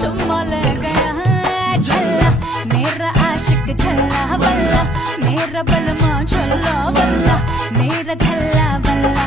चुम्मा ले गया झल्ला मेरा आशिक झल्ला बल्ला मेरा बलमा झल्ला बल्ला मेरा झल्ला बल्ला